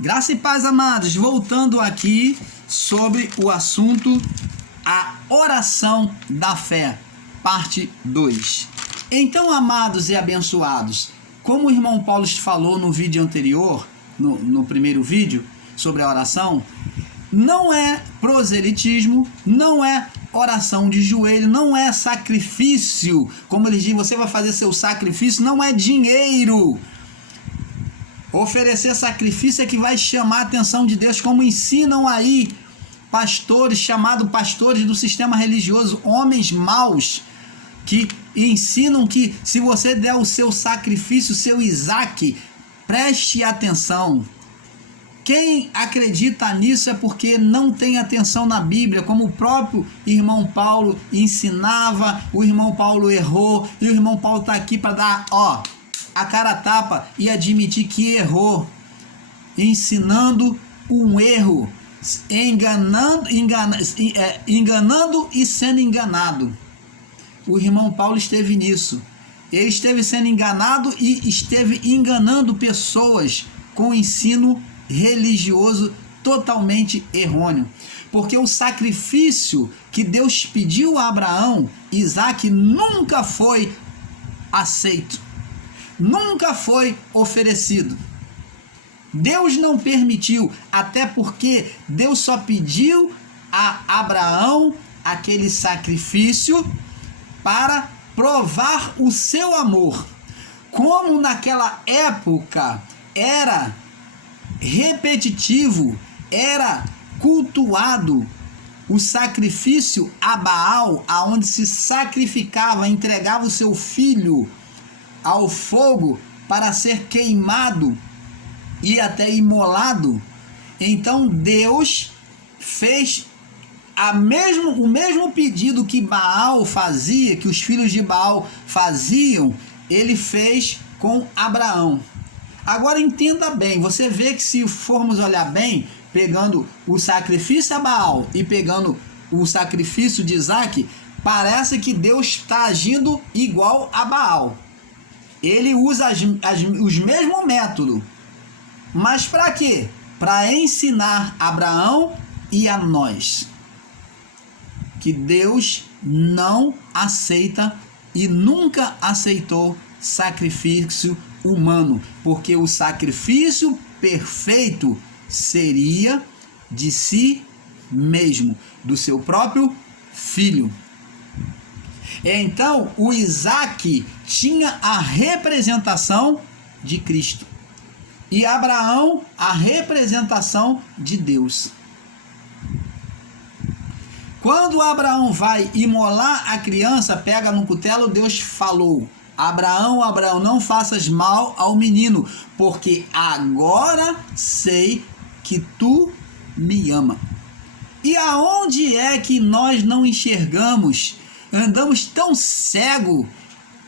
Graça e paz, amados, voltando aqui sobre o assunto a oração da fé, parte 2. Então, amados e abençoados, como o irmão Paulo falou no vídeo anterior, no primeiro vídeo sobre a oração, não é proselitismo, não é oração de joelho, não é sacrifício, como eles dizem, você vai fazer seu sacrifício, não é dinheiro. Oferecer sacrifício é que vai chamar a atenção de Deus, como ensinam aí pastores, chamados pastores do sistema religioso, homens maus, que ensinam que se você der o seu sacrifício, o seu Isaac, preste atenção. Quem acredita nisso é porque não tem atenção na Bíblia, como o próprio irmão Paulo ensinava. O irmão Paulo errou e o irmão Paulo está aqui para dar a cara a tapa e admitir que errou, ensinando um erro, enganando e sendo enganado. O irmão Paulo esteve nisso. Ele esteve sendo enganado e esteve enganando pessoas com o ensino religioso totalmente errôneo. Porque o sacrifício que Deus pediu a Abraão, Isaac, nunca foi aceito. Nunca foi oferecido. Deus não permitiu, até porque Deus só pediu a Abraão aquele sacrifício para provar o seu amor. Como naquela época era repetitivo, era cultuado o sacrifício a Baal, aonde se sacrificava, entregava o seu filho ao fogo para ser queimado e até imolado. Então Deus fez o mesmo pedido que Baal fazia, que os filhos de Baal faziam, ele fez com Abraão. Agora entenda bem, você vê que se formos olhar bem, pegando o sacrifício a Baal e pegando o sacrifício de Isaac, parece que Deus está agindo igual a Baal. Ele usa os mesmos métodos. Mas para quê? Para ensinar Abraão e a nós que Deus não aceita e nunca aceitou sacrifício humano, porque o sacrifício perfeito seria de si mesmo, do seu próprio filho. Então, o Isaac tinha a representação de Cristo e Abraão a representação de Deus. Quando Abraão vai imolar a criança, pega no cutelo, Deus falou: Abraão, não faças mal ao menino, porque agora sei que tu me ama. E aonde é que nós não enxergamos? Andamos tão cego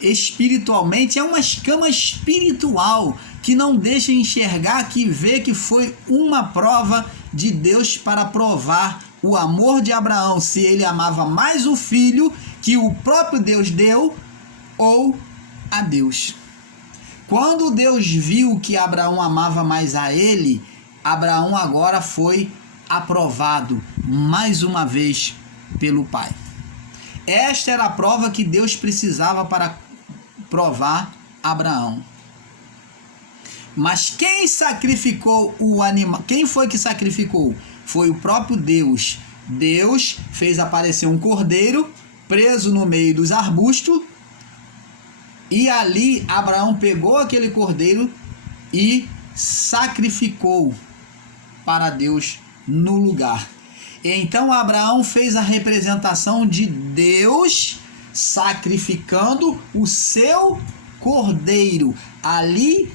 espiritualmente, é uma escama espiritual que não deixa enxergar, que vê que foi uma prova de Deus para provar o amor de Abraão, se ele amava mais o filho que o próprio Deus deu ou a Deus. Quando Deus viu que Abraão amava mais a ele, Abraão agora foi aprovado mais uma vez pelo Pai. Esta era a prova que Deus precisava para provar Abraão. Mas quem sacrificou o animal? Quem foi que sacrificou? Foi o próprio Deus. Deus fez aparecer um cordeiro preso no meio dos arbustos, e ali Abraão pegou aquele cordeiro e sacrificou para Deus no lugar. Então Abraão fez a representação de Deus sacrificando o seu cordeiro. Ali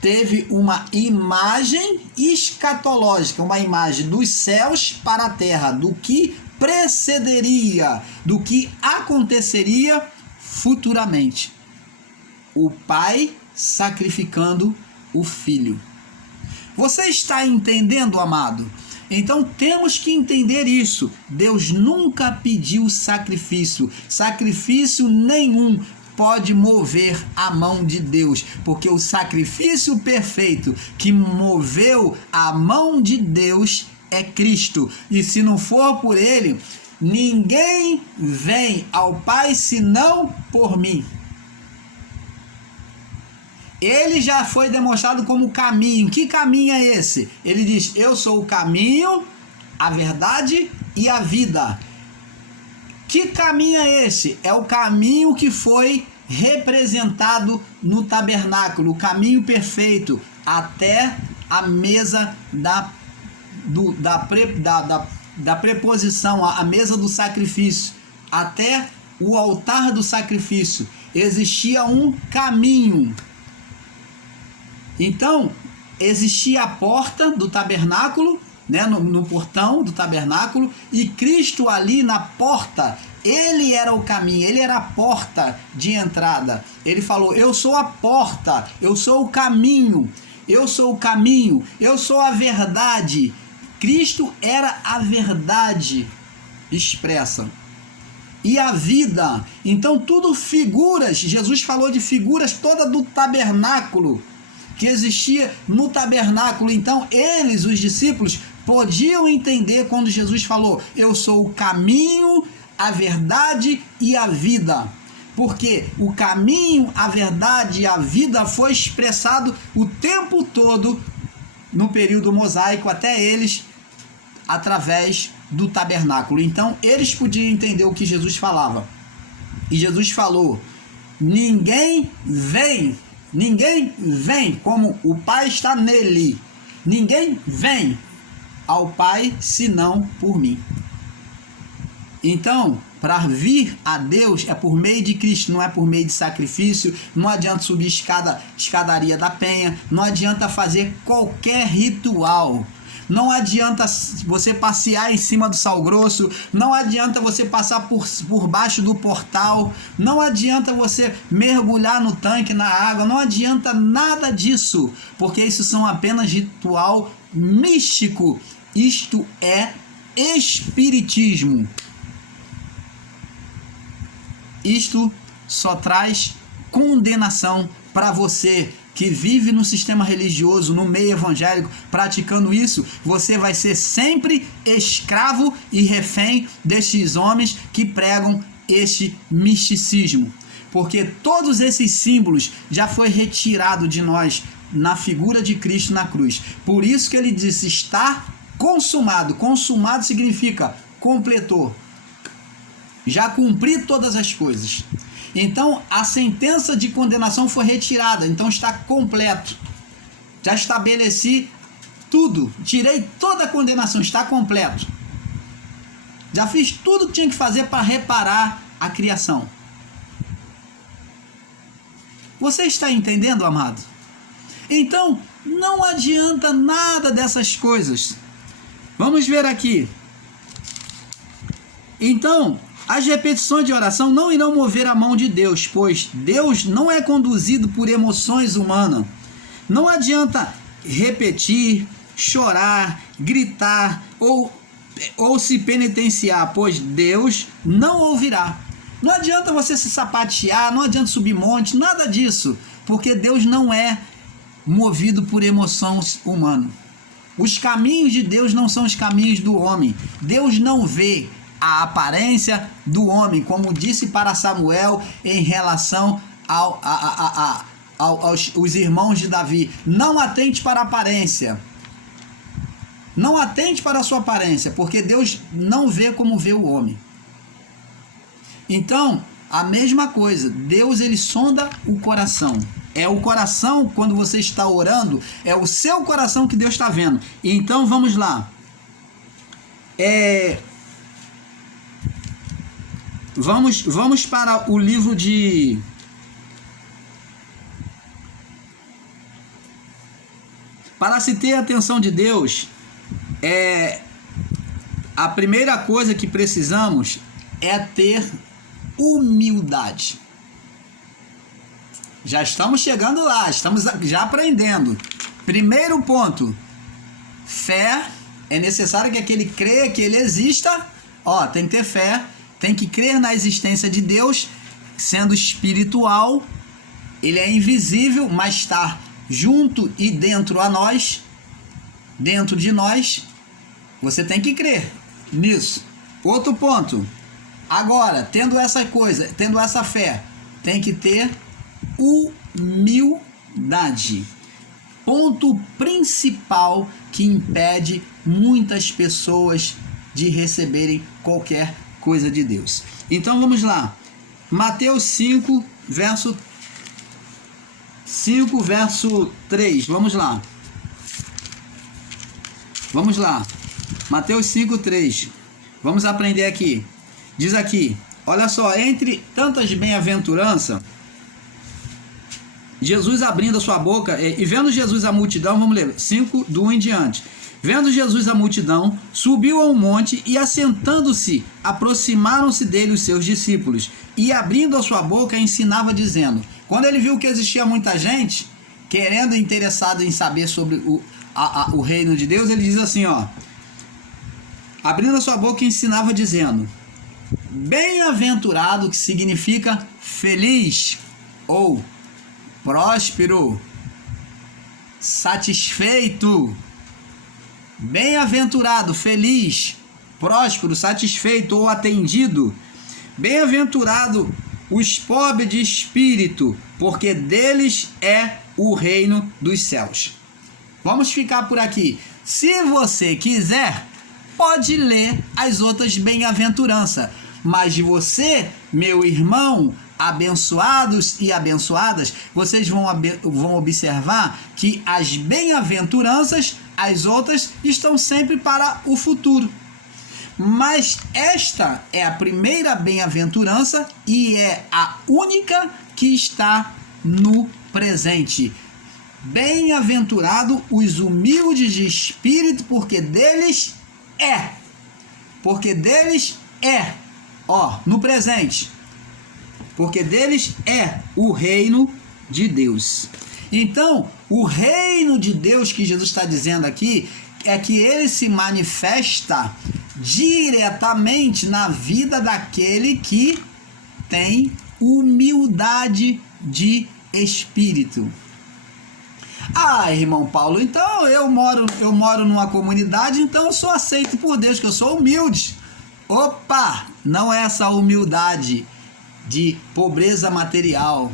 teve uma imagem escatológica, uma imagem dos céus para a terra, do que precederia, do que aconteceria futuramente. O Pai sacrificando o Filho. Você está entendendo, amado? Então temos que entender isso. Deus nunca pediu sacrifício nenhum. pode mover a mão de Deus, porque o sacrifício perfeito que moveu a mão de Deus é Cristo, e se não for por ele, ninguém vem ao Pai senão por mim. Ele já foi demonstrado como caminho. Que caminho é esse? Ele diz: eu sou o caminho, a verdade e a vida. Que caminho é esse? É o caminho que foi representado no tabernáculo, o caminho perfeito, até a mesa da preposição, a mesa do sacrifício, até o altar do sacrifício. Existia um caminho. Então, existia a porta do tabernáculo, né, no portão do tabernáculo, e Cristo ali na porta, ele era o caminho, ele era a porta de entrada. Ele falou: eu sou a porta, eu sou o caminho, eu sou o caminho, eu sou a verdade. Cristo era a verdade expressa. E a vida. Então, tudo figuras. Jesus falou de figuras toda do tabernáculo, que existia no tabernáculo. Então eles, os discípulos, podiam entender quando Jesus falou: eu sou o caminho, a verdade e a vida. Porque o caminho, a verdade e a vida foi expressado o tempo todo no período mosaico até eles, através do tabernáculo. Então eles podiam entender o que Jesus falava. E Jesus falou: ninguém vem como o Pai está nele. Ninguém vem ao Pai senão por mim. Então, para vir a Deus é por meio de Cristo, não é por meio de sacrifício. Não adianta subir escadaria da Penha, não adianta fazer qualquer ritual. Não adianta você passear em cima do sal grosso, não adianta você passar por baixo do portal, não adianta você mergulhar no tanque, na água, não adianta nada disso, porque isso são apenas ritual místico. Isto é espiritismo. Isto só traz condenação para você que vive no sistema religioso, no meio evangélico, praticando isso. Você vai ser sempre escravo e refém destes homens que pregam este misticismo. Porque todos esses símbolos já foi retirado de nós na figura de Cristo na cruz. Por isso que ele disse: está consumado. Consumado significa completou. Já cumpri todas as coisas. Então a sentença de condenação foi retirada, então está completo. Já estabeleci tudo, tirei toda a condenação, está completo. Já fiz tudo que tinha que fazer para reparar a criação. Você está entendendo, amado? Então não adianta nada dessas coisas. Vamos ver aqui. Então, as repetições de oração não irão mover a mão de Deus, pois Deus não é conduzido por emoções humanas. Não adianta repetir, chorar, gritar ou se penitenciar, pois Deus não ouvirá. Não adianta você se sapatear, não adianta subir monte, nada disso, porque Deus não é movido por emoções humanas. Os caminhos de Deus não são os caminhos do homem. Deus não vê a aparência do homem, como disse para Samuel em relação aos irmãos de Davi. Não atente para a aparência. Não atente para a sua aparência, porque Deus não vê como vê o homem. Então, a mesma coisa, Deus ele sonda o coração. É o coração, quando você está orando, é o seu coração que Deus está vendo. Então, vamos lá. Vamos para o livro de... Para se ter a atenção de Deus, a primeira coisa que precisamos é ter humildade. Já estamos chegando lá, estamos já aprendendo. Primeiro ponto, fé. É necessário que aquele creia que ele exista. Tem que ter fé, tem que crer na existência de Deus. sendo espiritual, ele é invisível, mas está junto e dentro de nós, você tem que crer nisso. Outro ponto, agora, tendo essa fé, tem que ter humildade. Ponto principal que impede muitas pessoas de receberem qualquer coisa de Deus. Então vamos lá. Mateus 5, verso 3. Vamos lá. Mateus 5, 3. Vamos aprender aqui. Diz aqui, olha só, entre tantas bem-aventuranças, Jesus abrindo a sua boca, e vendo Jesus a multidão, vamos ler, 5, do 1 em diante. Vendo Jesus a multidão, subiu a um monte e, assentando-se, aproximaram-se dele os seus discípulos. E abrindo a sua boca, ensinava dizendo... Quando ele viu que existia muita gente querendo, interessado em saber sobre o reino de Deus, ele diz assim, ó, abrindo a sua boca, ensinava dizendo: bem-aventurado, que significa feliz ou próspero, satisfeito. Bem-aventurado, feliz, próspero, satisfeito ou atendido. Bem-aventurado os pobres de espírito, porque deles é o reino dos céus. Vamos ficar por aqui. Se você quiser, pode ler as outras bem-aventuranças. Mas de você, meu irmão, abençoados e abençoadas, vocês vão observar que as bem-aventuranças, as outras, estão sempre para o futuro. Mas esta é a primeira bem-aventurança e é a única que está no presente. Bem-aventurado os humildes de espírito, porque deles é. Porque deles é. Ó, no presente. Porque deles é o reino de Deus. Então, o reino de Deus que Jesus está dizendo aqui é que ele se manifesta diretamente na vida daquele que tem humildade de espírito. Ah, irmão Paulo, então eu moro numa comunidade, então eu sou aceito por Deus, que eu sou humilde. Opa, não é essa humildade de pobreza material.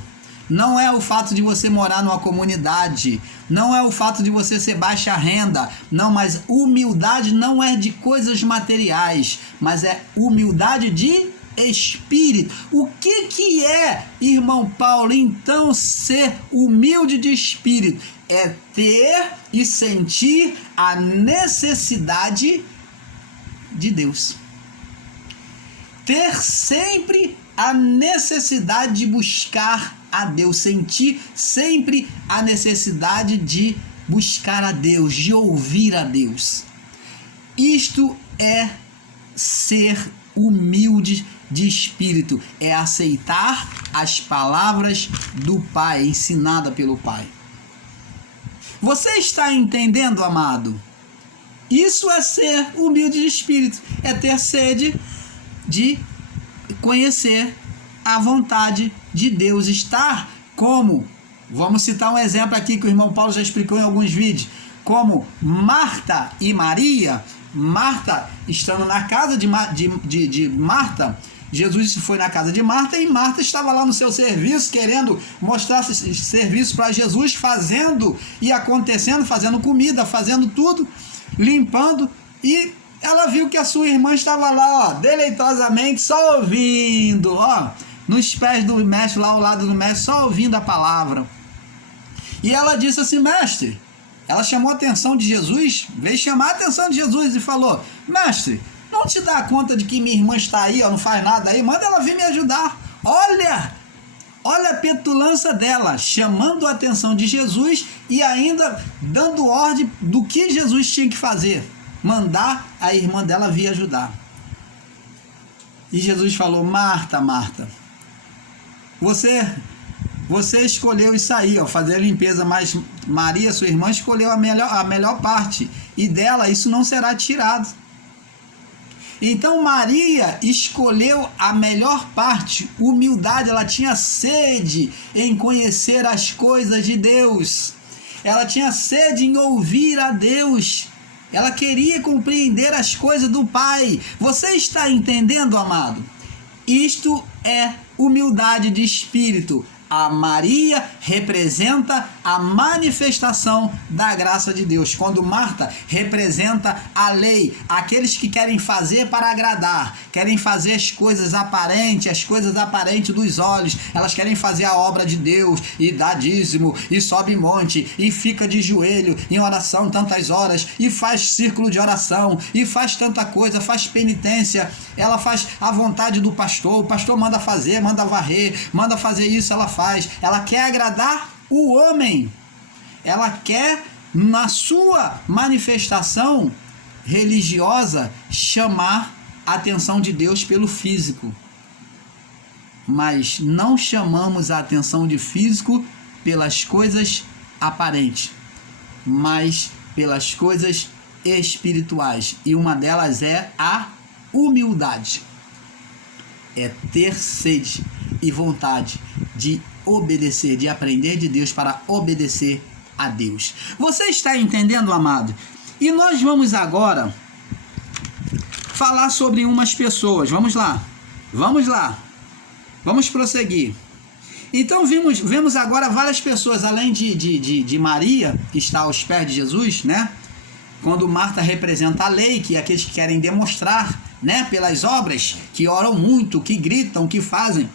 Não é o fato de você morar numa comunidade, não é o fato de você ser baixa renda, não, mas humildade não é de coisas materiais, mas é humildade de espírito. O que é, irmão Paulo, então ser humilde de espírito? É ter e sentir a necessidade de Deus. Ter sempre a necessidade de buscar a Deus, sentir sempre a necessidade de buscar a Deus, de ouvir a Deus. Isto é ser humilde de espírito, é aceitar as palavras do Pai, ensinada pelo Pai. Você está entendendo, amado? Isso é ser humilde de espírito, é ter sede de conhecer a vontade de Deus, estar como, vamos citar um exemplo aqui que o irmão Paulo já explicou em alguns vídeos, como Marta e Maria. Marta estando na casa de Marta, Jesus foi na casa de Marta e Marta estava lá no seu serviço, querendo mostrar serviço para Jesus, fazendo e acontecendo, fazendo comida, fazendo tudo, limpando, e ela viu que a sua irmã estava lá, ó, deleitosamente, só ouvindo, ó, nos pés do mestre, lá ao lado do mestre, só ouvindo a palavra. E ela disse assim: mestre, ela chamou a atenção de Jesus, veio chamar a atenção de Jesus e falou: mestre, não te dá conta de que minha irmã está aí, ó, não faz nada aí, manda ela vir me ajudar. Olha a petulância dela, chamando a atenção de Jesus e ainda dando ordem do que Jesus tinha que fazer, mandar a irmã dela vir ajudar. E Jesus falou: Marta, Marta, você escolheu isso aí, ó, fazer a limpeza, mas Maria, sua irmã, escolheu a melhor parte, e dela isso não será tirado. Então Maria escolheu a melhor parte, humildade. Ela tinha sede em conhecer as coisas de Deus. Ela tinha sede em ouvir a Deus. Ela queria compreender as coisas do Pai. Você está entendendo, amado? Isto é humildade de espírito. A Maria representa a manifestação da graça de Deus, quando Marta representa a lei, aqueles que querem fazer para agradar, querem fazer as coisas aparentes dos olhos, elas querem fazer a obra de Deus, e dá dízimo, e sobe monte, e fica de joelho em oração tantas horas, e faz círculo de oração, e faz tanta coisa, faz penitência, ela faz a vontade do pastor, o pastor manda fazer, manda varrer, manda fazer isso, ela faz. Ela quer agradar o homem. Ela quer, na sua manifestação religiosa, chamar a atenção de Deus pelo físico. Mas não chamamos a atenção de físico pelas coisas aparentes, mas pelas coisas espirituais. E uma delas é a humildade. É ter sede e vontade de obedecer, de aprender de Deus para obedecer a Deus. Você está entendendo, amado? E nós vamos agora falar sobre umas pessoas. Vamos lá. Vamos prosseguir. Então vemos agora várias pessoas, além de Maria, que está aos pés de Jesus, né? Quando Marta representa a lei, que é aqueles que querem demonstrar, né, pelas obras, que oram muito, que gritam, que fazem.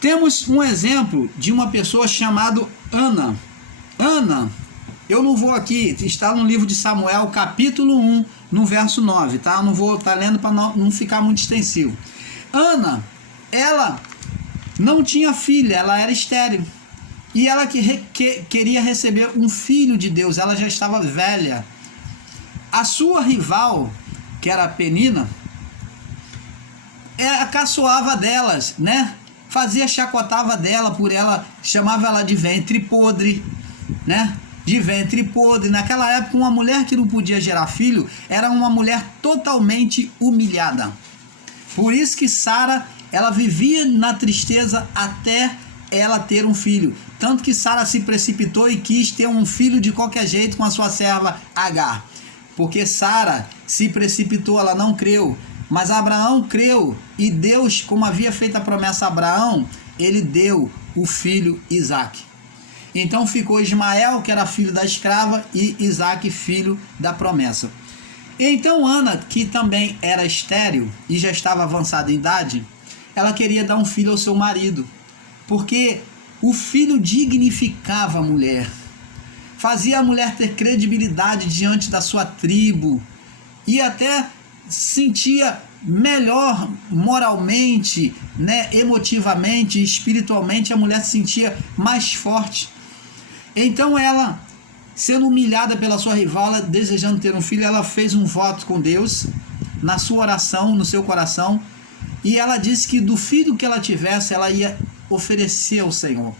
Temos um exemplo de uma pessoa chamada Ana. Ana, eu não vou aqui, está no livro de Samuel, capítulo 1, no verso 9, tá? Eu não vou estar lendo para não ficar muito extensivo. Ana, ela não tinha filha, ela era estéril. E ela queria receber um filho de Deus, ela já estava velha. A sua rival, que era a Penina, caçoava delas, né? Chacotava dela por ela, chamava ela de ventre podre, né? De ventre podre. Naquela época, uma mulher que não podia gerar filho era uma mulher totalmente humilhada. Por isso que Sara, ela vivia na tristeza até ela ter um filho. Tanto que Sara se precipitou e quis ter um filho de qualquer jeito com a sua serva Agar. Porque Sara se precipitou, ela não creu. Mas Abraão creu, e Deus, como havia feito a promessa a Abraão, ele deu o filho Isaque. Então ficou Ismael, que era filho da escrava, e Isaque, filho da promessa. Então Ana, que também era estéril e já estava avançada em idade, ela queria dar um filho ao seu marido, porque o filho dignificava a mulher, fazia a mulher ter credibilidade diante da sua tribo, e até sentia melhor moralmente, né, emotivamente, espiritualmente, a mulher se sentia mais forte. Então ela, sendo humilhada pela sua rival, ela, desejando ter um filho, ela fez um voto com Deus, na sua oração, no seu coração, e ela disse que do filho que ela tivesse, ela ia oferecer ao Senhor,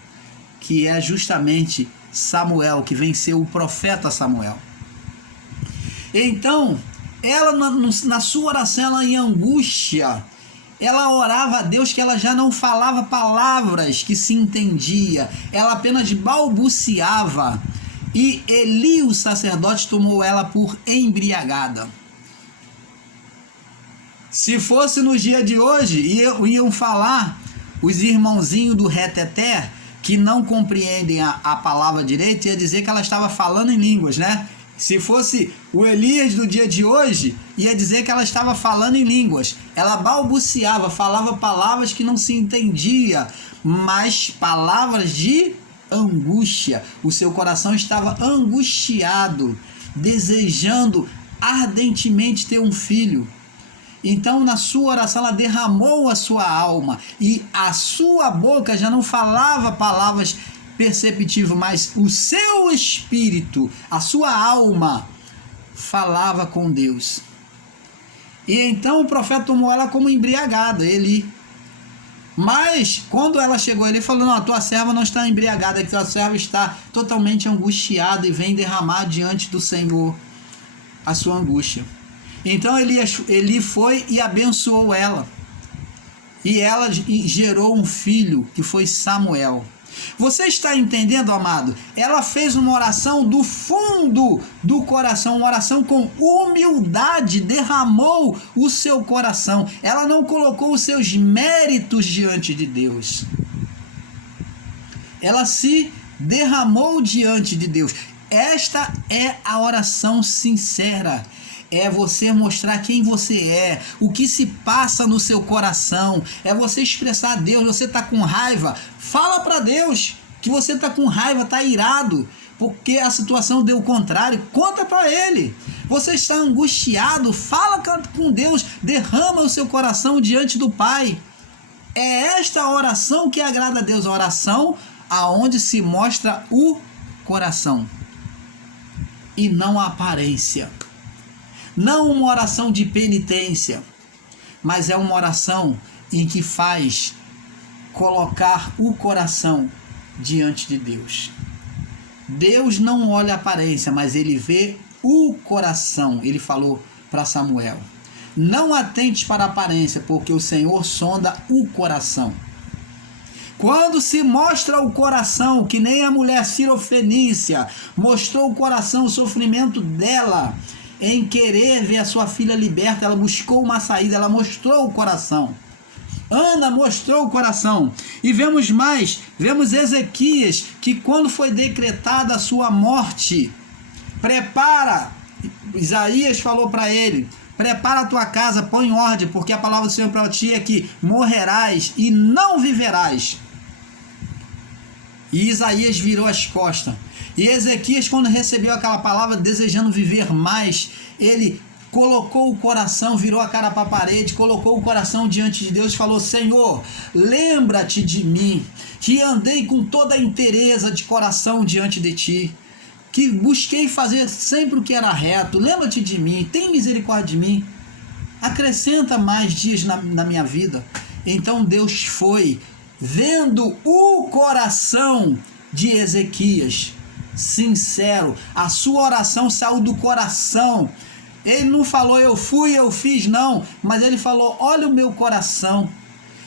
que é justamente Samuel, que venceu o profeta Samuel. Então ela, na sua oração, ela em angústia, ela orava a Deus, que ela já não falava palavras que se entendia, ela apenas balbuciava, e Eli, o sacerdote, tomou ela por embriagada. Se fosse no dia de hoje, iam falar os irmãozinhos do reteté, que não compreendem a palavra direito, ia dizer que ela estava falando em línguas, né? Se fosse o Elias do dia de hoje, ia dizer que ela estava falando em línguas. Ela balbuciava, falava palavras que não se entendia, mas palavras de angústia. O seu coração estava angustiado, desejando ardentemente ter um filho. Então, na sua oração, ela derramou a sua alma, e a sua boca já não falava palavras perceptível, mas o seu espírito, a sua alma, falava com Deus. E então o profeta tomou ela como embriagada, Eli. Mas quando ela chegou, ele falou: não, a tua serva não está embriagada, que tua serva está totalmente angustiada e vem derramar diante do Senhor a sua angústia. Então Eli foi e abençoou ela. E ela gerou um filho, que foi Samuel. Você está entendendo, amado? Ela fez uma oração do fundo do coração, uma oração com humildade, derramou o seu coração. Ela não colocou os seus méritos diante de Deus. Ela se derramou diante de Deus. Esta é a oração sincera. É você mostrar quem você é, o que se passa no seu coração. É você expressar a Deus. Você está com raiva, fala para Deus que você está com raiva, está irado, porque a situação deu o contrário. Conta para Ele. Você está angustiado, fala com Deus, derrama o seu coração diante do Pai. É esta oração que agrada a Deus, a oração aonde se mostra o coração e não a aparência. Não uma oração de penitência, mas é uma oração em que faz colocar o coração diante de Deus. Deus não olha a aparência, mas Ele vê o coração. Ele falou para Samuel: não atentes para a aparência, porque o Senhor sonda o coração. Quando se mostra o coração, que nem a mulher cirofenícia mostrou o coração, o sofrimento dela, em querer ver a sua filha liberta, ela buscou uma saída, ela mostrou o coração. Ana mostrou o coração. E vemos Ezequias, que quando foi decretada a sua morte, prepara, Isaías falou para ele: prepara a tua casa, põe em ordem, porque a palavra do Senhor para ti é que morrerás e não viverás. E Isaías virou as costas. E Ezequias, quando recebeu aquela palavra, desejando viver mais, ele colocou o coração, virou a cara para a parede, colocou o coração diante de Deus e falou: Senhor, lembra-te de mim, que andei com toda a inteireza de coração diante de ti, que busquei fazer sempre o que era reto. Lembra-te de mim, tem misericórdia de mim, acrescenta mais dias na minha vida. Então Deus foi vendo o coração de Ezequias sincero, a sua oração saiu do coração. Ele não falou eu fui, eu fiz, não, mas ele falou: olha o meu coração.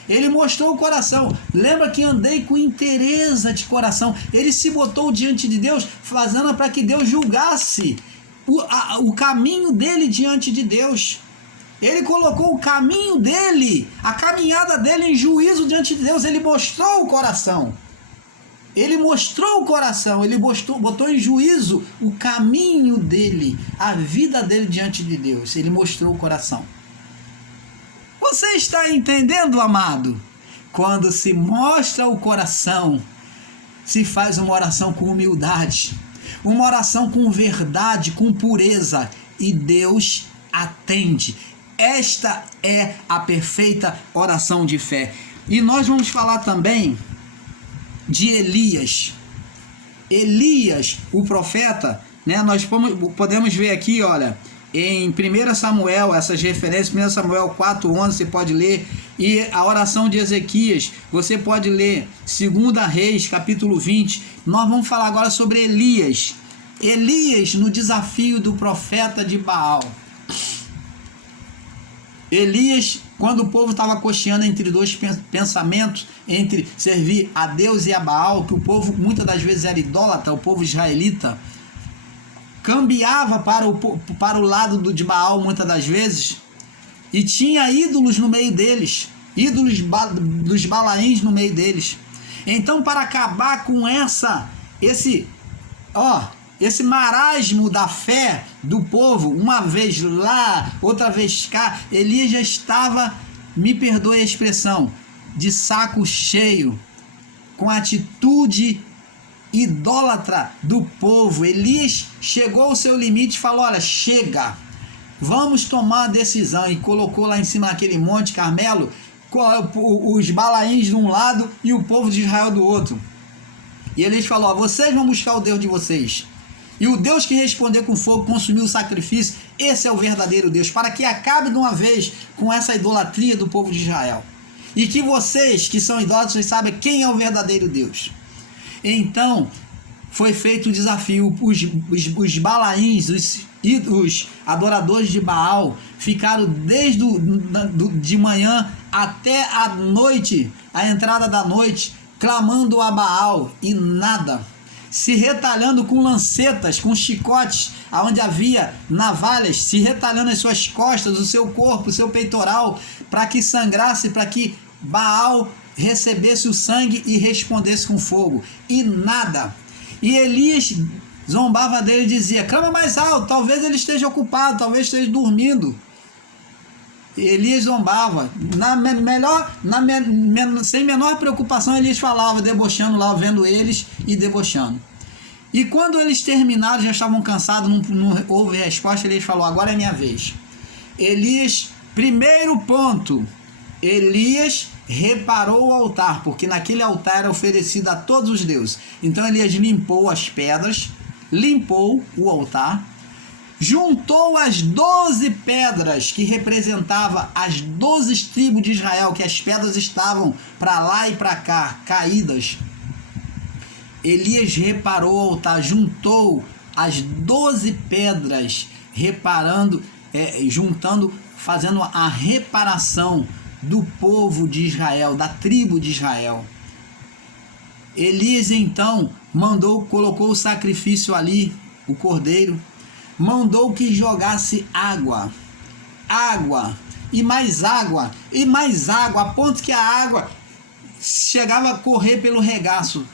Ele mostrou o coração. Lembra que andei com inteireza de coração. Ele se botou diante de Deus, fazendo para que Deus julgasse o caminho dele diante de Deus. Ele colocou o caminho dele, a caminhada dele em juízo diante de Deus. Ele mostrou o coração. Ele mostrou o coração, ele botou em juízo o caminho dele, a vida dele diante de Deus. Ele mostrou o coração. Você está entendendo, amado? Quando se mostra o coração, se faz uma oração com humildade, uma oração com verdade, com pureza, e Deus atende. Esta é a perfeita oração de fé. E nós vamos falar também de Elias. Elias, o profeta, né? Nós podemos ver aqui, olha, em 1 Samuel, essas referências, 1 Samuel 4:11, você pode ler, e a oração de Ezequias, você pode ler 2 Reis, capítulo 20. Nós vamos falar agora sobre Elias. Elias no desafio do profeta de Baal. Elias, quando o povo estava cocheando entre dois pensamentos, entre servir a Deus e a Baal, que o povo muitas das vezes era idólatra, o povo israelita, cambiava para o lado de Baal muitas das vezes, e tinha ídolos no meio deles, ídolos dos Balaíns no meio deles. Então, para acabar com esse marasmo da fé do povo, uma vez lá, outra vez cá, Elias já estava, me perdoe a expressão, de saco cheio, com a atitude idólatra do povo. Elias chegou ao seu limite e falou: olha, chega, vamos tomar a decisão. E colocou lá em cima daquele monte Carmelo os Balaíns de um lado e o povo de Israel do outro. E Elias falou: vocês vão buscar o Deus de vocês, e o Deus que responder com fogo, consumiu o sacrifício, esse é o verdadeiro Deus, para que acabe de uma vez com essa idolatria do povo de Israel. E que vocês que são idólatras saibam quem é o verdadeiro Deus. Então, foi feito o desafio. Os Balaíns, os adoradores de Baal, ficaram desde de manhã até a noite, a entrada da noite, clamando a Baal, e nada. Se retalhando com lancetas, com chicotes, onde havia navalhas, se retalhando as suas costas, o seu corpo, o seu peitoral, para que sangrasse, para que Baal recebesse o sangue e respondesse com fogo. E nada. E Elias zombava dele e dizia: clama mais alto, talvez ele esteja ocupado, talvez esteja dormindo. Elias zombava. Sem menor preocupação, Elias falava, debochando lá, vendo eles e debochando. E quando eles terminaram, já estavam cansados, não houve resposta, Elias falou: agora é minha vez. Elias, primeiro ponto, Elias reparou o altar, porque naquele altar era oferecido a todos os deuses. Então Elias limpou as pedras, limpou o altar, juntou as 12 pedras que representavam as 12 tribos de Israel, que as pedras estavam para lá e para cá, caídas. Elias reparou o altar, juntou as 12 pedras, juntando, fazendo a reparação do povo de Israel, da tribo de Israel. Elias então colocou o sacrifício ali, o cordeiro, mandou que jogasse água, e mais água, a ponto que a água chegava a correr pelo regaço.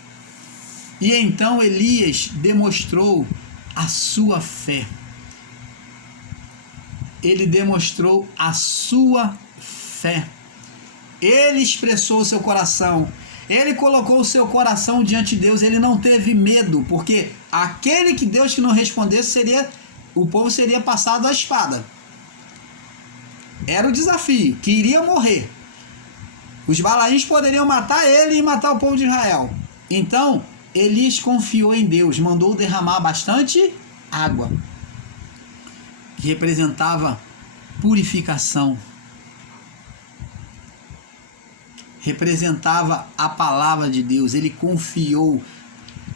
E então Elias demonstrou a sua fé. Ele demonstrou a sua fé. Ele expressou o seu coração. Ele colocou o seu coração diante de Deus. Ele não teve medo, porque aquele que Deus que não respondesse, o povo seria passado à espada. Era o desafio, que iria morrer. Os Balaíns poderiam matar ele e matar o povo de Israel. Então, Elias confiou em Deus, mandou derramar bastante água, que representava purificação, representava a palavra de Deus. Ele confiou,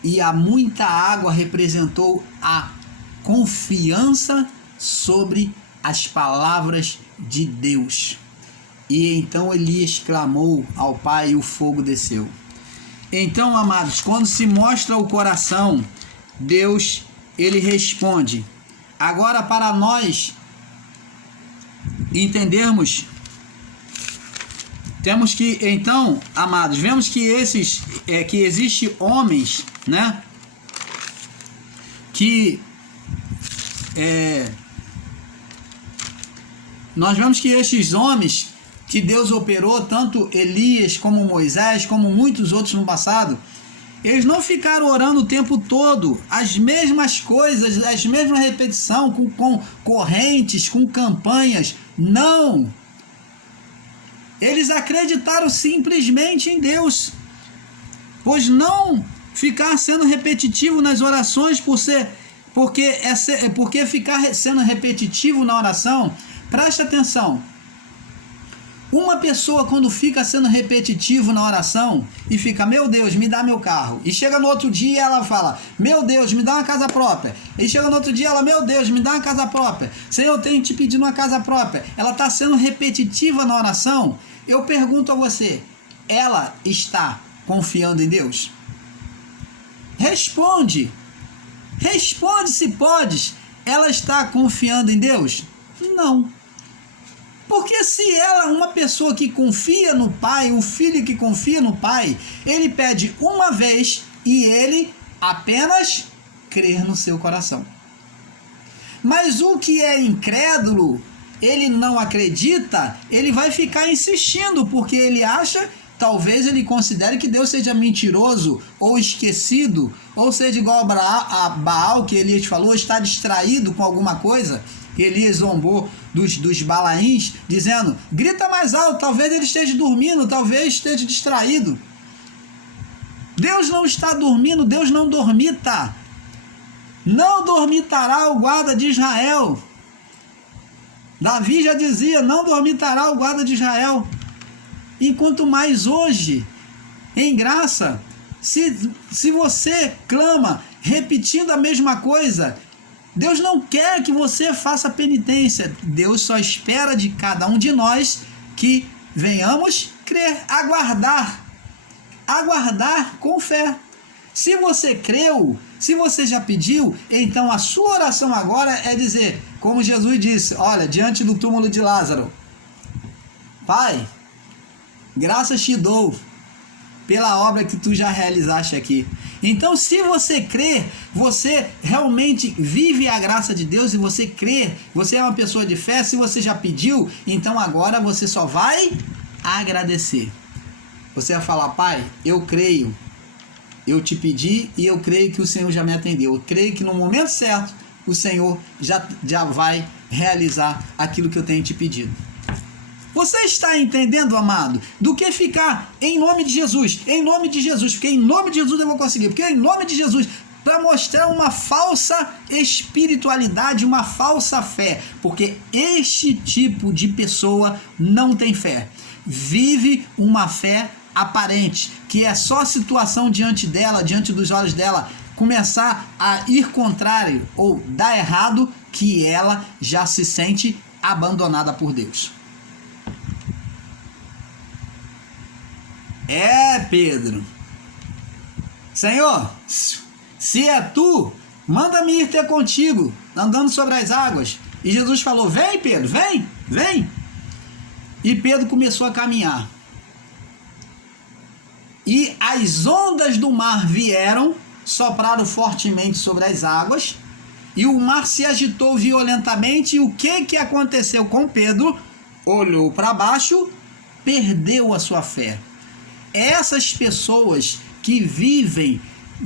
e a muita água representou a confiança sobre as palavras de Deus. E então Elias clamou ao Pai e o fogo desceu. Então, amados, quando se mostra o coração, Deus, ele responde. Agora, para nós entendermos, temos que, então, amados, vemos que que existem homens, né, que nós vemos que estes homens que Deus operou, tanto Elias como Moisés, como muitos outros no passado, eles não ficaram orando o tempo todo as mesmas coisas, as mesmas repetições, com correntes, com campanhas. Não! Eles acreditaram simplesmente em Deus, pois não ficar sendo repetitivo nas orações, porque ficar sendo repetitivo na oração, presta atenção. Uma pessoa, quando fica sendo repetitivo na oração e fica: meu Deus, me dá meu carro, e chega no outro dia ela fala: meu Deus, me dá uma casa própria, e chega no outro dia ela: meu Deus, me dá uma casa própria, Senhor, eu tenho te pedido uma casa própria. Ela está sendo repetitiva na oração. Eu pergunto a você: ela está confiando em Deus? Responde se podes. Ela está confiando em Deus? Não. Porque se ela, uma pessoa que confia no Pai, um filho que confia no Pai, ele pede uma vez e ele apenas crer no seu coração. Mas o que é incrédulo, ele não acredita, ele vai ficar insistindo, porque ele acha, talvez ele considere que Deus seja mentiroso ou esquecido, ou seja igual a Baal, que Elias falou, está distraído com alguma coisa. Elias zombou dos Balaíns, dizendo: grita mais alto, talvez ele esteja dormindo, talvez esteja distraído. Deus não está dormindo, Deus não dormita. Não dormitará o guarda de Israel. Davi já dizia: não dormitará o guarda de Israel. Enquanto mais hoje, em graça, se você clama repetindo a mesma coisa. Deus não quer que você faça penitência. Deus só espera de cada um de nós que venhamos crer, aguardar com fé. Se você creu, se você já pediu, então a sua oração agora é dizer, como Jesus disse, olha, diante do túmulo de Lázaro, Pai, graças te dou pela obra que tu já realizaste aqui. Então, se você crê, você realmente vive a graça de Deus e você crê, você é uma pessoa de fé. Se você já pediu, então agora você só vai agradecer. Você vai falar, Pai, eu creio, eu te pedi e eu creio que o Senhor já me atendeu. Eu creio que no momento certo o Senhor já vai realizar aquilo que eu tenho te pedido. Você está entendendo, amado? Do que ficar em nome de Jesus, porque em nome de Jesus eu vou conseguir, porque em nome de Jesus, para mostrar uma falsa espiritualidade, uma falsa fé, porque este tipo de pessoa não tem fé, vive uma fé aparente, que é só a situação diante dela, diante dos olhos dela, começar a ir contrário ou dar errado, que ela já se sente abandonada por Deus. Pedro, Senhor, se é tu, manda-me ir ter contigo, andando sobre as águas. E Jesus falou, vem Pedro, vem. E Pedro começou a caminhar. E as ondas do mar vieram, sopraram fortemente sobre as águas, e o mar se agitou violentamente. E o que aconteceu com Pedro? Olhou para baixo, perdeu a sua fé. Essas pessoas que vivem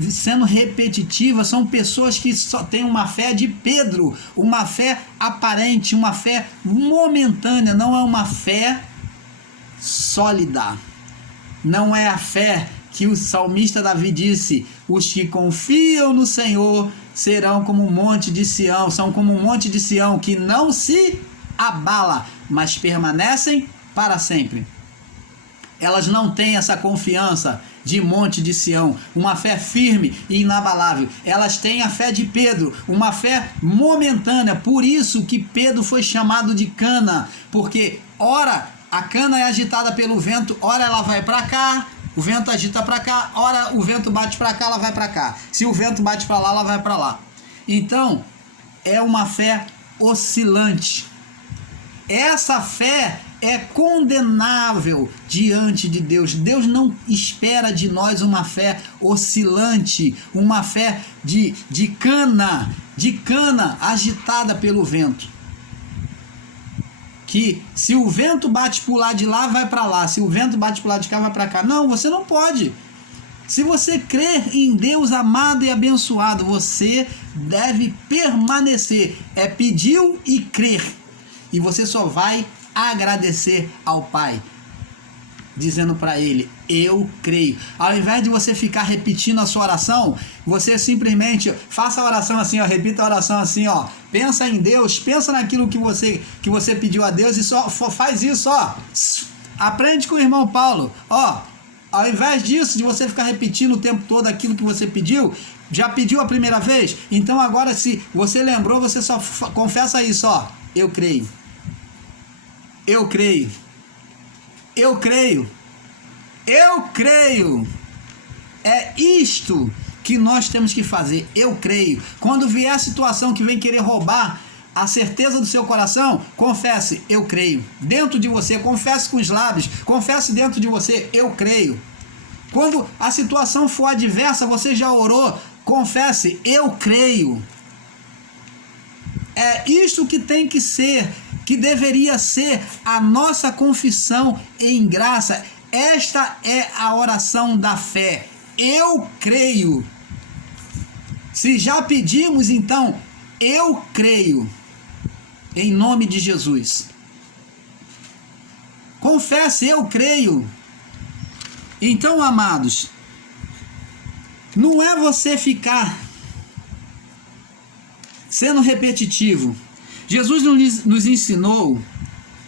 sendo repetitivas são pessoas que só têm uma fé de Pedro, uma fé aparente, uma fé momentânea, não é uma fé sólida. Não é a fé que o salmista Davi disse, os que confiam no Senhor serão como um monte de Sião, são como um monte de Sião que não se abala, mas permanecem para sempre. Elas não têm essa confiança de monte de Sião, uma fé firme e inabalável. Elas têm a fé de Pedro, uma fé momentânea. Por isso que Pedro foi chamado de cana, porque ora a cana é agitada pelo vento, ora ela vai para cá, o vento agita para cá, ora o vento bate para cá, ela vai para cá. Se o vento bate para lá, ela vai para lá. Então, é uma fé oscilante. Essa fé é condenável diante de Deus. Deus não espera de nós uma fé oscilante, uma fé de cana agitada pelo vento. Que se o vento bate por lá de lá, vai para lá. Se o vento bate por lá de cá, vai para cá. Não, você não pode. Se você crer em Deus amado e abençoado, você deve permanecer. É pediu e crer. E você só vai agradecer ao Pai, dizendo para Ele, eu creio. Ao invés de você ficar repetindo a sua oração, você simplesmente faça a oração assim, ó, repita a oração assim, ó, pensa em Deus, pensa naquilo que você pediu a Deus e só faz isso, ó. Aprende com o irmão Paulo, ó. Ao invés disso, de você ficar repetindo o tempo todo aquilo que você pediu, já pediu a primeira vez? Então agora, se você lembrou, você só confessa isso, ó, eu creio. Eu creio. Eu creio. Eu creio. É isto que nós temos que fazer. Eu creio. Quando vier a situação que vem querer roubar a certeza do seu coração, confesse, eu creio. Dentro de você, confesse com os lábios, confesse dentro de você, eu creio. Quando a situação for adversa, você já orou, confesse, eu creio. É isto que tem que ser, que deveria ser a nossa confissão em graça. Esta é a oração da fé. Eu creio. Se já pedimos, então, eu creio. Em nome de Jesus. Confesse, eu creio. Então, amados, não é você ficar sendo repetitivo. Jesus nos ensinou,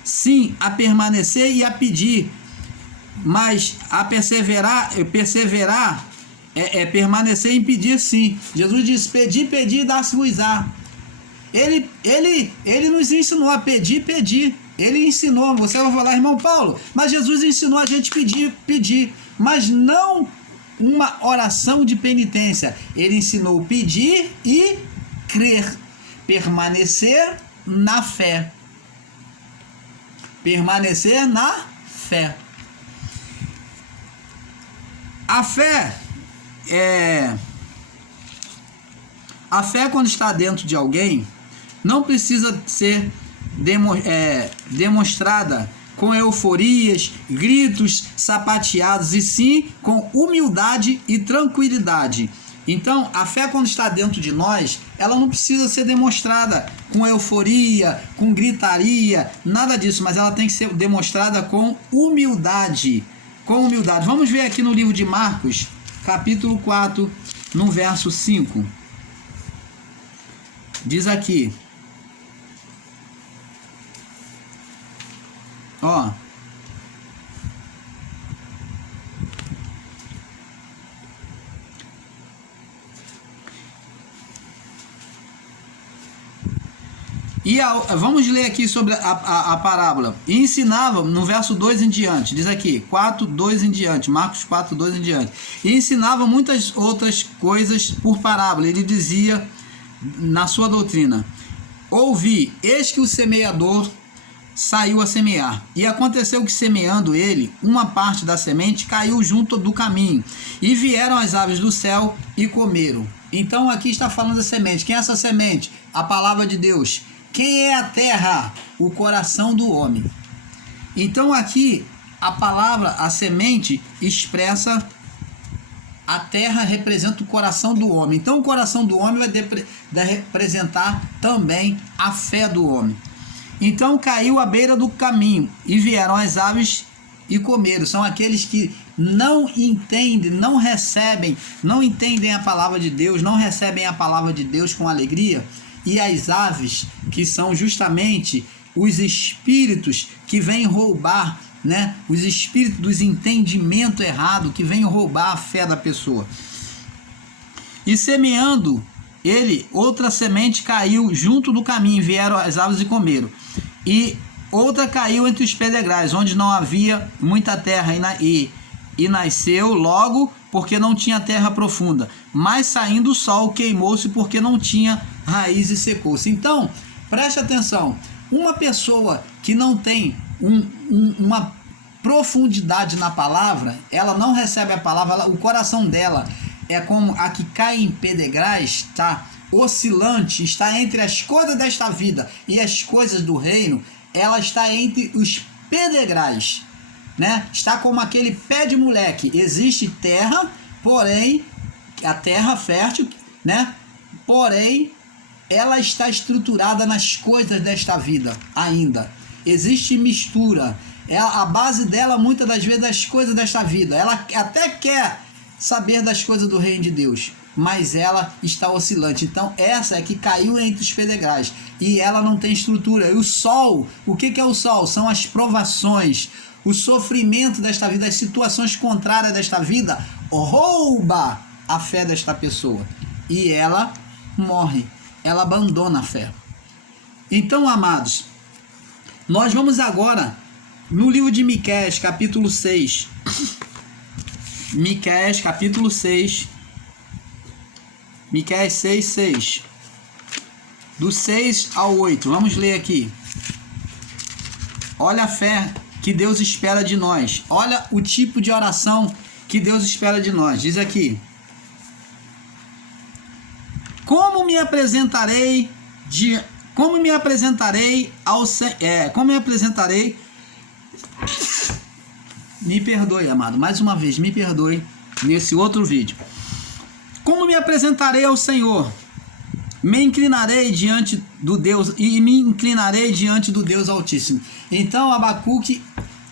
sim, a permanecer e a pedir, mas a perseverar permanecer em pedir, sim. Jesus disse: pedi, pedi, dá-se-vos-á. Ele nos ensinou a pedir, pedir. Ele ensinou. Você vai falar, irmão Paulo, mas Jesus ensinou a gente pedir, pedir. Mas não uma oração de penitência. Ele ensinou pedir e crer. Permanecer na fé. Permanecer na fé. A fé quando está dentro de alguém, não precisa ser demonstrada com euforias, gritos, sapateados, e sim com humildade e tranquilidade. Então, a fé quando está dentro de nós, ela não precisa ser demonstrada com euforia, com gritaria, nada disso, mas ela tem que ser demonstrada com humildade. Com humildade. Vamos ver aqui no livro de Marcos, capítulo 4, no verso 5. Diz aqui, ó, vamos ler aqui sobre a parábola. E ensinava, no verso 2 em diante, diz aqui, 4, 2 em diante, Marcos 4, 2 em diante. E ensinava muitas outras coisas por parábola. Ele dizia na sua doutrina: ouvi, eis que o semeador saiu a semear. E aconteceu que, semeando ele, uma parte da semente caiu junto do caminho. E vieram as aves do céu e comeram. Então aqui está falando da semente. Quem é essa semente? A palavra de Deus. Quem é a terra? O coração do homem. Então aqui a palavra, a semente, expressa a terra, representa o coração do homem. Então o coração do homem vai representar também a fé do homem. Então caiu à beira do caminho e vieram as aves e comeram. São aqueles que não entendem, não recebem, não entendem a palavra de Deus, não recebem a palavra de Deus com alegria. E as aves, que são justamente os espíritos que vêm roubar, né? Os espíritos dos entendimentos errados que vêm roubar a fé da pessoa. E semeando ele, outra semente caiu junto do caminho, vieram as aves e comeram. E outra caiu entre os pedregais, onde não havia muita terra, e nasceu logo, porque não tinha terra profunda. Mas saindo o sol, queimou-se, porque não tinha raiz e secou-se. Então, preste atenção. Uma pessoa que não tem uma profundidade na palavra, ela não recebe a palavra, o coração dela é como a que cai em pedregais, tá? Oscilante, está entre as coisas desta vida e as coisas do reino. Ela está entre os pedregais, né? Está como aquele pé de moleque. Existe terra, porém a terra fértil, né? Porém ela está estruturada nas coisas desta vida ainda. Existe mistura. A base dela, muitas das vezes, das coisas desta vida. Ela até quer saber das coisas do reino de Deus, mas ela está oscilante. Então essa é que caiu entre os pedregais e ela não tem estrutura. E o sol, o que é o sol? São as provações, o sofrimento desta vida, as situações contrárias desta vida rouba a fé desta pessoa e ela morre, ela abandona a fé. Então, amados, nós vamos agora no livro de Miqueias, capítulo 6. Miqueias, capítulo 6. Miqueias 6, 6. Do 6 ao 8. Vamos ler aqui. Olha a fé que Deus espera de nós. Olha o tipo de oração que Deus espera de nós. Diz aqui: Como me apresentarei ao Me perdoe, amado, mais uma vez, me perdoe nesse outro vídeo. Como me apresentarei ao Senhor? Me inclinarei diante do Deus Altíssimo. Então Abacuque,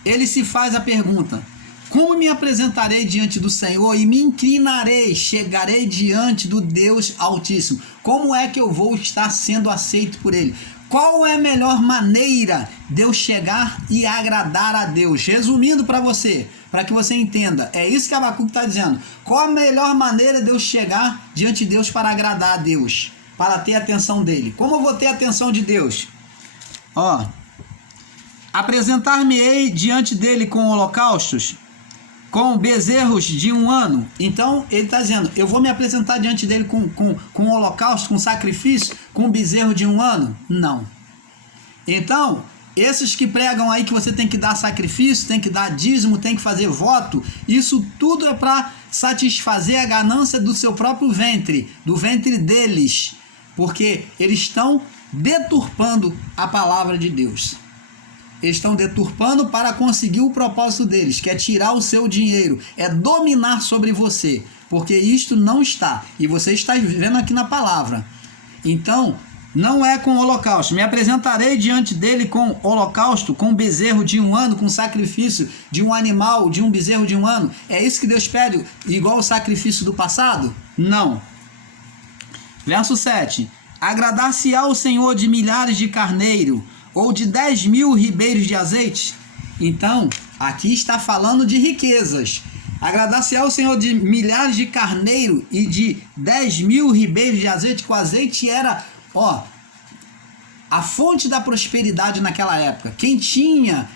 ele se faz a pergunta: como me apresentarei diante do Senhor e me inclinarei, chegarei diante do Deus Altíssimo? Como é que eu vou estar sendo aceito por Ele? Qual é a melhor maneira de eu chegar e agradar a Deus? Resumindo para você, para que você entenda. É isso que Abacuque está dizendo. Qual a melhor maneira de eu chegar diante de Deus para agradar a Deus? Para ter a atenção dele. Como eu vou ter a atenção de Deus? Ó, apresentar-me-ei diante dele com holocaustos, com bezerros de 1 ano. Então ele está dizendo, eu vou me apresentar diante dele com holocausto, com sacrifício, com bezerro de 1 ano? Não. Então, esses que pregam aí que você tem que dar sacrifício, tem que dar dízimo, tem que fazer voto, isso tudo é para satisfazer a ganância do seu próprio ventre, do ventre deles, porque eles estão deturpando a palavra de Deus. Eles estão deturpando para conseguir o propósito deles, que é tirar o seu dinheiro, é dominar sobre você, porque isto não está, e você está vivendo aqui na palavra. Então, não é com holocausto. Me apresentarei diante dele com holocausto, com bezerro de 1 ano, com sacrifício de um animal, de um bezerro de 1 ano. É isso que Deus pede, igual o sacrifício do passado? Não. Verso 7. Agradar-se-á o Senhor de milhares de carneiro, ou de 10.000 ribeiros de azeite? Então, aqui está falando de riquezas. Agradar-se-á o Senhor de milhares de carneiro e de 10.000 ribeiros de azeite, que o azeite era, a fonte da prosperidade naquela época. Quem tinha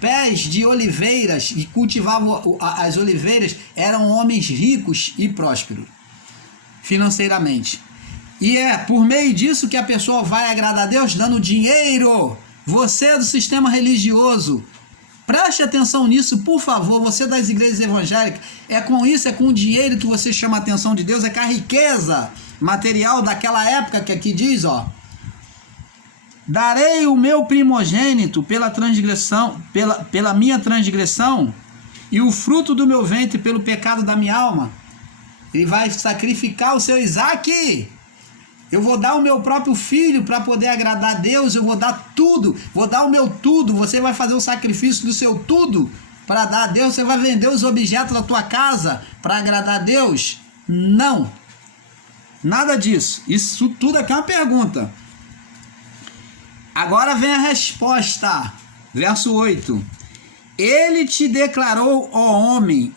pés de oliveiras e cultivava as oliveiras eram homens ricos e prósperos financeiramente. E é por meio disso que a pessoa vai agradar a Deus, dando dinheiro. Você é do sistema religioso, preste atenção nisso, por favor. Você das igrejas evangélicas, é com isso, é com o dinheiro que você chama a atenção de Deus, é com a riqueza material daquela época que aqui diz, darei o meu primogênito pela transgressão, pela minha transgressão, e o fruto do meu ventre pelo pecado da minha alma. Ele vai sacrificar o seu Isaac. Eu vou dar o meu próprio filho para poder agradar a Deus. Eu vou dar tudo, vou dar o meu tudo. Você vai fazer o sacrifício do seu tudo para dar a Deus. Você vai vender os objetos da tua casa para agradar a Deus? Não. Nada disso. Isso tudo aqui é uma pergunta. Agora vem a resposta. Verso 8. Ele te declarou, ó homem,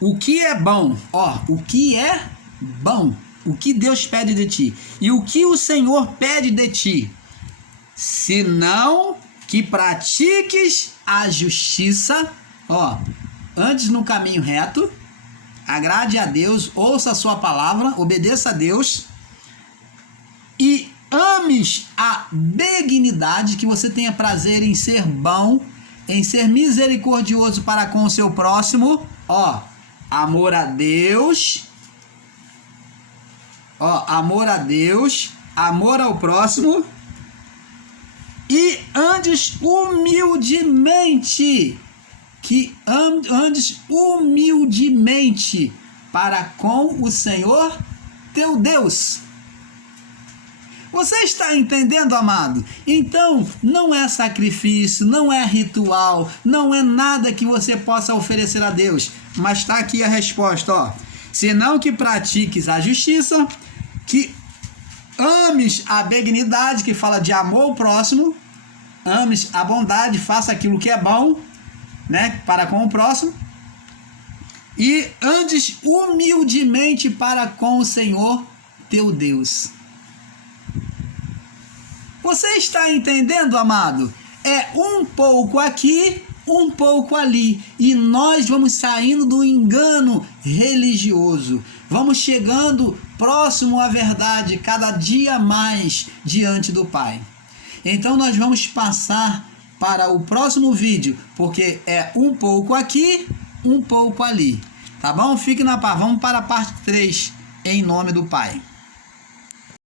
o que é bom. O que é bom. O que Deus pede de ti. E o que o Senhor pede de ti. Senão que pratiques a justiça. Andes no caminho reto. Agrade a Deus. Ouça a sua palavra. Obedeça a Deus. E ames a benignidade. Que você tenha prazer em ser bom. Em ser misericordioso para com o seu próximo. Amor a Deus. Amor a Deus, amor ao próximo, e andes humildemente, andes humildemente para com o Senhor teu Deus. Você está entendendo, amado? Então, não é sacrifício, não é ritual, não é nada que você possa oferecer a Deus, mas está aqui a resposta, senão que pratiques a justiça, que ames a benignidade, que fala de amor ao próximo, ames a bondade, faça aquilo que é bom, para com o próximo, e andes humildemente para com o Senhor teu Deus. Você está entendendo, amado? É um pouco aqui, um pouco ali, e nós vamos saindo do engano religioso, vamos chegando próximo à verdade cada dia mais diante do Pai. Então nós vamos passar para o próximo vídeo, porque é um pouco aqui, um pouco ali, tá bom? Fique na paz, vamos para a parte 3, em nome do Pai.